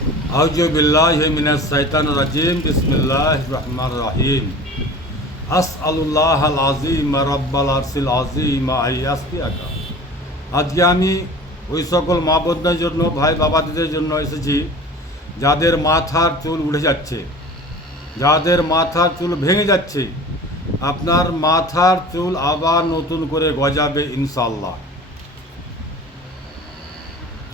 আউযু বিল্লাহি মিনাশ শাইতানির রাজিম বিসমিল্লাহির রহমানির রহিম আসআলুল্লাহাল আযীম রাব্বাল আরশিল আযীম আইয়াসকিয়াকা। আজকে আমি ওই সকল মা বোনদের জন্য, ভাই বাবাদের জন্য এসেছি যাদের মাথার চুল উঠে যাচ্ছে, যাদের মাথার চুল ভেঙে যাচ্ছে। আপনার মাথার চুল আবার নতুন করে গজাবে ইনশাআল্লাহ।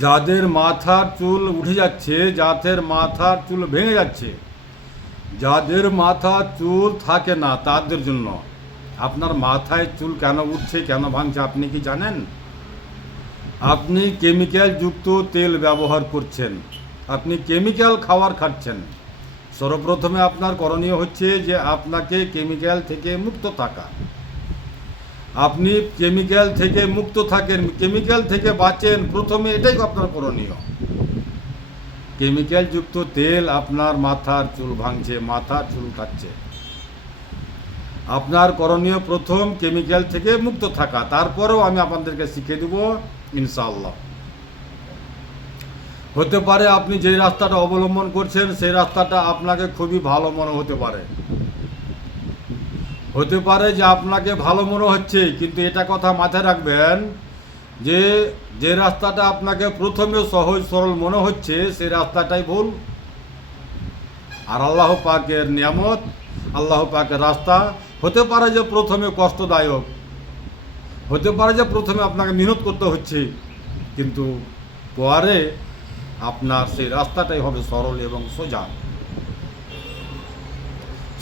যাদের মাথার চুল উঠে যাচ্ছে, যাদের মাথার চুল ভেঙে যাচ্ছে, যাদের মাথার চুল থাকে না তাদের জন্য। আপনার মাথায় চুল কেন উঠছে, কেন ভাঙছে আপনি কি জানেন? আপনি কেমিক্যাল যুক্ত তেল ব্যবহার করছেন, আপনি কেমিক্যাল খাবার খাচ্ছেন। সর্বপ্রথমে আপনার করণীয় হচ্ছে যে আপনাকে কেমিক্যাল থেকে মুক্ত থাকা। আপনি কেমিক্যাল থেকে মুক্ত থাকেন, কেমিক্যাল থেকে বাঁচেন, প্রথমে এটাই আপনার করণীয়। কেমিক্যাল যুক্ত তেল আপনার মাথার চুল ভাঙছে, মাথার চুল কাটছে। আপনার করণীয় প্রথম কেমিক্যাল থেকে মুক্ত থাকা। তারপরেও আমি আপনাদেরকে শিখিয়ে দেব ইনশাআল্লাহ। হতে পারে আপনি যে রাস্তাটা অবলম্বন করছেন সেই রাস্তাটা আপনাকে খুবই ভালো মনে হতে পারে। হতে পারে যে আপনাকে ভালো মনে হচ্ছে, কিন্তু এটা কথা মাথায় রাখবেন যে যে রাস্তাটা আপনাকে প্রথমে সহজ সরল মনে হচ্ছে সেই রাস্তাটাই ভুল। আর আল্লাহ পাকের নিয়ামত, আল্লাহ পাকের রাস্তা হতে পারে যে প্রথমে কষ্টদায়ক, হতে পারে যে প্রথমে আপনাকে মেহনত করতে হচ্ছে, কিন্তু পরে আপনার সেই রাস্তাটাই হবে সরল এবং সোজা।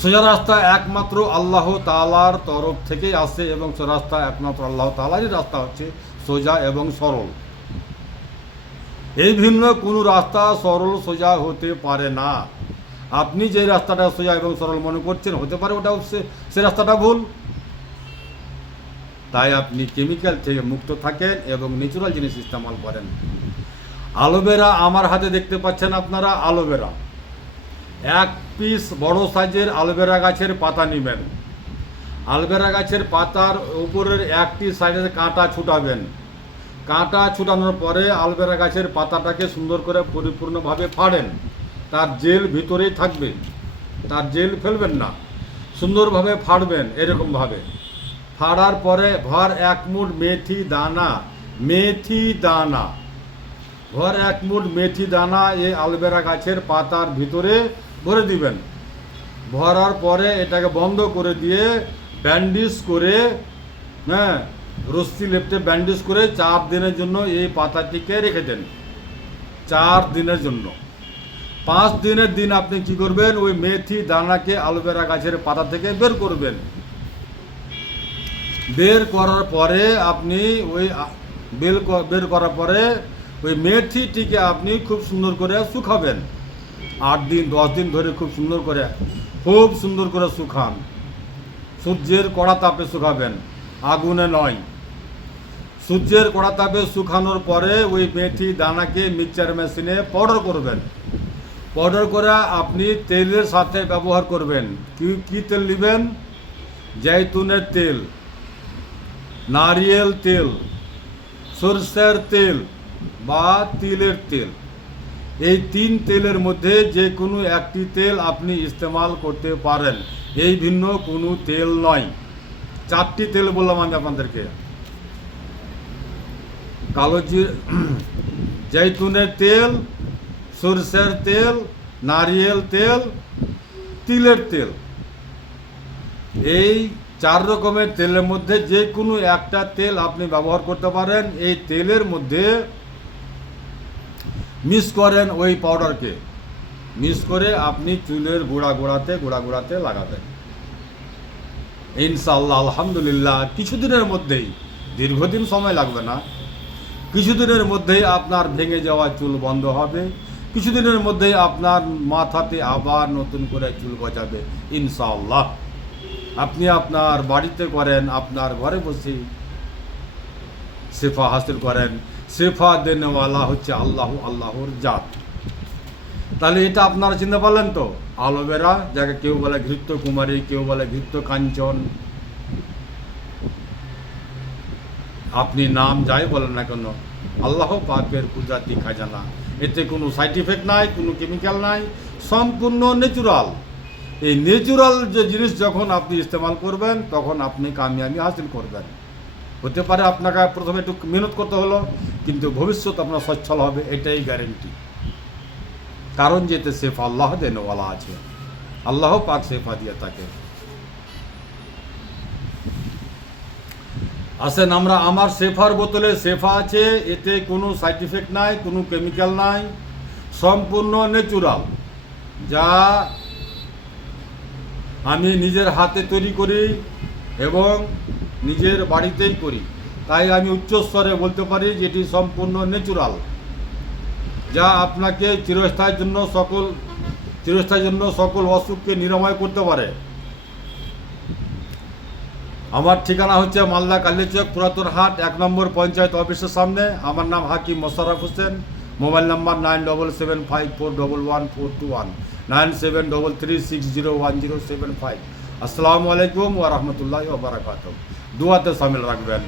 সোজা রাস্তা একমাত্র আল্লাহ তাআলার তরফ থেকেই আসে, এবং সে রাস্তা একমাত্র আল্লাহ তাআলারই রাস্তা হচ্ছে সোজা এবং সরল। এই ভিন্ন কোনো রাস্তা সরল সোজা হতে পারে না। আপনি যে রাস্তাটা সোজা এবং সরল মনে করছেন, হতে পারে ওটা সে রাস্তাটা ভুল। তাই আপনি কেমিক্যাল থেকে মুক্ত থাকেন এবং ন্যাচারাল জিনিস ইস্তেমাল করেন। অ্যালোভেরা আমার হাতে দেখতে পাচ্ছেন আপনারা, অ্যালোভেরা। এক পিস বড় সাইজের অ্যালোভেরা গাছের পাতা নেবেন। অ্যালোভেরা গাছের পাতার উপরের একটি সাইডে কাঁটা ছুটাবেন। কাঁটা ছুটানোর পরে অ্যালোভেরা গাছের পাতাটাকে সুন্দর করে পরিপূর্ণভাবে ফাড়েন। তার জেল ভিতরেই থাকবে, তার জেল ফেলবেন না, সুন্দরভাবে ফাড়বেন। এরকমভাবে ফাড়ার পরে ভর এক মুঠ মেথি দানা, মেথি দানা, ভর এক মুঠ মেথি দানা এই অ্যালোভেরা গাছের পাতার ভিতরে ভরে দিবেন। ভরার পরে এটাকে বন্ধ করে দিয়ে ব্যান্ডেজ করে, রশ্মি লেপটে ব্যান্ডেজ করে 4 দিনের জন্য এই পাতাটিকে রেখে দেন। 4 দিনের জন্য। 5 দিনের দিন আপনি কি করবেন, ওই মেথি দানাকে অ্যালোভেরা গাছের পাতা থেকে বের করবেন। বের করার পরে আপনি ওই বের করার পরে ওই মেথিটিকে আপনি খুব সুন্দর করে শুকাবেন। 8 দিন 10 দিন ধরে খুব সুন্দর করে শুকান। সূর্যের কড়া তাপে শুকাবেন, আগুনে নয়। সূর্যের কড়া তাপে শুকানোর পরে ওই মেথি দানাকে মিক্সচার মেশিনে পাউডার করবেন। পাউডার করে আপনি তেলের সাথে ব্যবহার করবেন। কি তেল নেবেন? জৈতুনের তেল, নারিয়েল তেল, সরষের তেল বা তিলের তেল। এই 3 তেলের মধ্যে যে কোনো একটি তেল আপনি ইস্তেমাল করতে পারেন, এই ভিন্ন কোনো তেল নয়। 4টি তেল বললাম আমি আপনাদেরকে। জৈতুনের তেল, সরষের তেল, নারিয়েল তেল, তিলের তেল। এই 4 রকমের তেলের মধ্যে যে কোনো একটা তেল আপনি ব্যবহার করতে পারেন। এই তেলের মধ্যে মিক্স করেন ওই পাউডারকে, মিক্স করে আপনি চুলের গোড়াতে লাগাবেন। ইনশাআল্লাহ আলহামদুলিল্লাহ কিছুদিনের মধ্যেই, দীর্ঘদিন সময় লাগবে না, কিছুদিনের মধ্যেই আপনার ভেঙে যাওয়া চুল বন্ধ হবে। কিছুদিনের মধ্যেই আপনার মাথাতে আবার নতুন করে চুল গজাবে ইনশাআল্লাহ। আপনি আপনার বাড়িতে করেন, আপনার ঘরে বসে শেফা হাসিল করেন। শেফা দেনেওয়ালা হচ্ছে আল্লাহ, আল্লাহর জাত। তাহলে এটা আপনারা চিনতে পারলেন তো? অ্যালোভেরা, যাকে কেউ বলে ঘৃত্য কুমারী, কেউ বলে ঘৃত্য কাঞ্চন, আপনি নাম যাই বলেন না কেন, আল্লাহ পাকের কুদরতি খাজানা এতে কোনো সাইড ইফেক্ট নাই, কোনো কেমিক্যাল নাই, সম্পূর্ণ ন্যাচুরাল। এই ন্যাচুরাল যে জিনিস যখন আপনি ইস্তেমাল করবেন তখন আপনি কামিয়াবি হাসিল করবেন। হতে পারে আপনাকে প্রথমে একটু মেহনত করতে হলো, কিন্তু ভবিষ্যৎ আপনার সচ্ছল হবে, এটাই গ্যারেন্টি। কারণ যেতে শেফা আল্লাহ দেনওয়ালা আছে, আল্লাহ পাক শেফা দিয়ে থাকে। আসেন আমরা, আমার শেফার বোতলে শেফা আছে, এতে কোনো সাইড ইফেক্ট নাই, কোনো কেমিক্যাল নাই, সম্পূর্ণ ন্যাচুরাল, যা আমি নিজের হাতে তৈরি করি এবং নিজের বাড়িতেই করি। তাই আমি উচ্চস্তরে বলতে পারি যে এটি সম্পূর্ণ ন্যাচুরাল, যা আপনাকে চিরস্থায়ীর জন্য সকল অসুখকে নিরাময় করতে পারে। আমার ঠিকানা হচ্ছে মালদা কালীচক পুরাতন হাট 1 নম্বর পঞ্চায়েত অফিসের সামনে। আমার নাম হাকিম মোশাররফ হোসেন। Mobile number 9775411421, 9733601075। আসসালামু আলাইকুম ওয়া রাহমাতুল্লাহি ওয়া বারাকাতুহু। দুআতে শামিল রাখবেন।